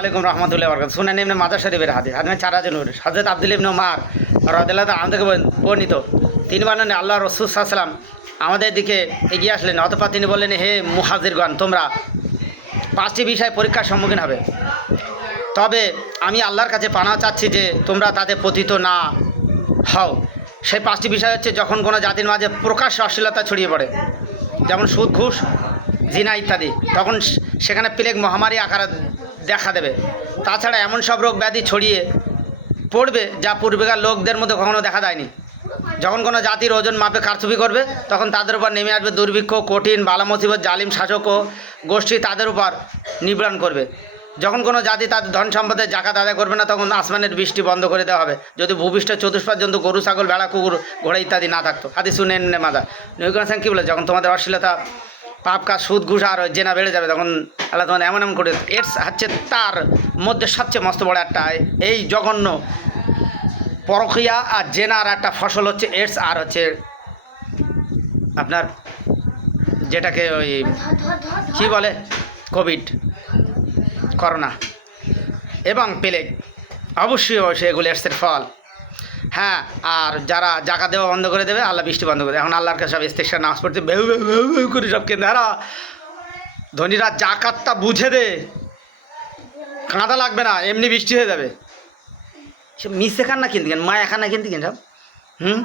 আলাইকুম রহমতুল্লাহ বরকাত শুনেন এমনি মাদার শরীফের হাদিস। হাদিমে চার হাজার নূর। হজরত আব্দুল ইবনু মার রদাল্লাহ আম থেকে বর্ণিত। তিনি বলেন আল্লাহ রসুল সাল্লাম আমাদের দিকে এগিয়ে আসলেন। অতপর তিনি বললেন, হে মুহাজিরগণ, তোমরা পাঁচটি বিষয় পরীক্ষার সম্মুখীন হবে। তবে আমি আল্লাহর কাছে পানা চাচ্ছি যে তোমরা তাতে পতিত না হও। সেই পাঁচটি বিষয় হচ্ছে, যখন কোনো জাতির মাঝে প্রকাশ্য অশ্লীলতা ছড়িয়ে পড়ে, যেমন সুদ, ঘুষ, জিনা ইত্যাদি, তখন সেখানে প্লেগ মহামারী আকারে দেখা দেবে। তাছাড়া এমন সব রোগ ব্যাধি ছড়িয়ে পড়বে যা পূর্বেকার লোকদের মধ্যে কখনো দেখা যায়নি যখন কোনো জাতির ওজন মাপে কারচুপি করবে, তখন তাদের উপর নেমে আসবে দুর্ভিক্ষ, কঠিন বালা মুসিবত জালিম শাসক ও গোষ্ঠী তাদের উপর নিবরণ করবে। যখন কোনো জাতি তাদের ধন সম্পদের জাকাত আদায় করবে না, তখন আসমানের বৃষ্টি বন্ধ করে দেওয়া হবে। যদি ভূপৃষ্ঠের চতুষ্পাদ জন্তু, গরু, ছাগল ভেড়া কুকুর, ঘোড়া ইত্যাদি না থাকতো। হাতি শুনে মাদা নবীন হাসান কী বলে? যখন তোমাদের অশ্লীলতা পাপ কাজ, সুদ, ঘুষ আর জেনা বেড়ে যাবে তখন আল্লাহ তখন এমন এমন করে এর হচ্ছে তার মধ্যে সবচেয়ে মস্ত বড় একটা এই জঘন্য পরকিয়া আর জেনার একটা ফসল হচ্ছে এডস আর হচ্ছে আপনার যেটাকে ওই কী বলে? কোভিড, করোনা এবং প্লেগ। অবশ্যই অবশ্যই এগুলো এডসের ফল। হ্যাঁ আর যারা জাকা দেওয়া বন্ধ করে দেবে, আল্লাহ বৃষ্টি বন্ধ করে দেবে। এখন আল্লাহর কাছে সব ইস্তেকশার নামাজ পড়তে বেউ বেউ বেউ করে সব কেন্দ্র হারা ধনীরা জাকাতটা বুঝে দে। কাঁদা লাগবে না, এমনি বৃষ্টি হয়ে যাবে। সে মিশে খান না কিনতে কেন? মায়া খান না কিনতে কেন সব? হুম?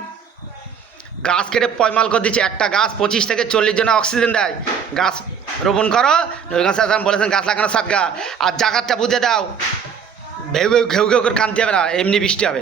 গাছ কেটে পয়মাল করে দিচ্ছে, একটা গাছ পঁচিশ থেকে চল্লিশ জনে অক্সিজেন দেয়। গাছ রোপণ করো, নবী গাছ বলেছেন, গাছ লাগানো সাত গা। আর জাকাতটা বুঝে দাও। ভেউ ভেউ ঘেউ ঘেউ করে কানতে হবে না, এমনি বৃষ্টি হবে।